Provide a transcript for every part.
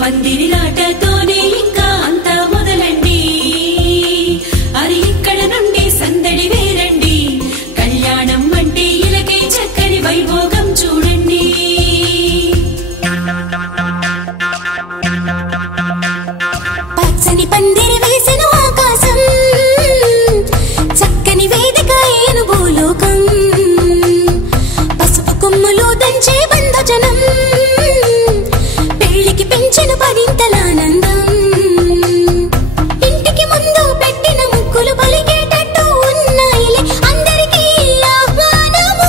పందిరి నాటతోనే ఇంకా అంతా మొదలండి అరి ఇక్కడ నుండి సందడి వేరండి కళ్యాణం అంటే ఇలకే చక్కని వైభోగం చూడండి పచ్చని పందిరి వేసిన ఆకాశం చక్కని వేదిక ఏను భూలోకం పసుపు కొమ్ములు దంచే బంధజనం పెంచిన పదింతలానందం ఇంటికి ముందు పెట్టిన ముక్కులు పలికేటట్టు ఉన్నాయిలే అందరికీ ఆహ్వానము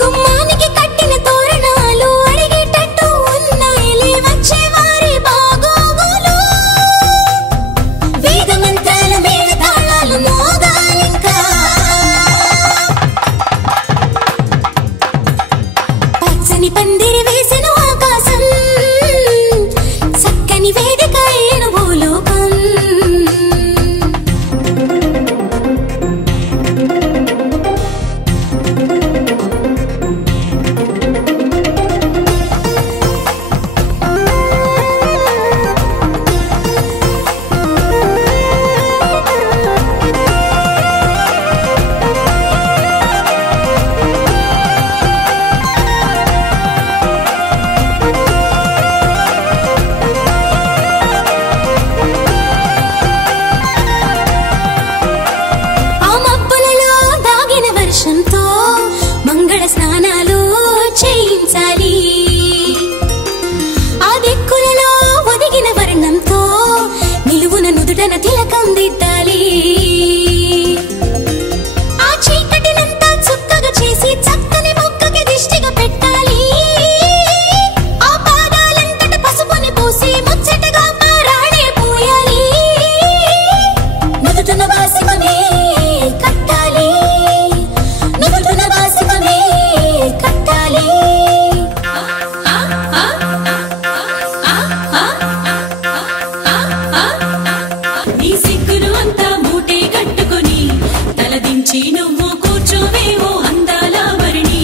గుమ్మానికి కట్టిన తోరణాలు అడిగేటట్టు ఉన్నాయిలే వచ్చేవారి బాగోగులు వేద మంత్రాల మేళ తాళాలు మోగాలింకా పచ్చని పందిరి వేసిన వేదిక ఏను భూలోకం మంగళ స్నానాలు చేయించాలి ఆ దిక్కులలో ఒదిగిన వర్ణంతో నిలువున నుదుటన తిలకం దిద్దాలి ఆ చీకటినంతా చుక్కగా చేసి చక్కని మొక్కకి దిష్టిగా పెట్టాలి ఆ పాదాలంతట పసుపుని పూసి ముచ్చటగా పారాణే పూయాలి నుదుటన వాసికమే కట్టాలి నీ సిగ్గును అంతా మూటే కట్టుకొని తలదించి నువ్వు కూర్చోవేవో అందాల వరిణి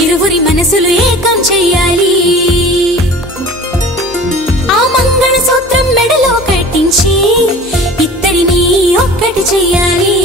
ఇరువురి మనసులు ఏకం చెయ్యాలి ఆ మంగళ సూత్రం మెడలో కట్టించి ఇద్దరిని ఒక్కటి చెయ్యాలి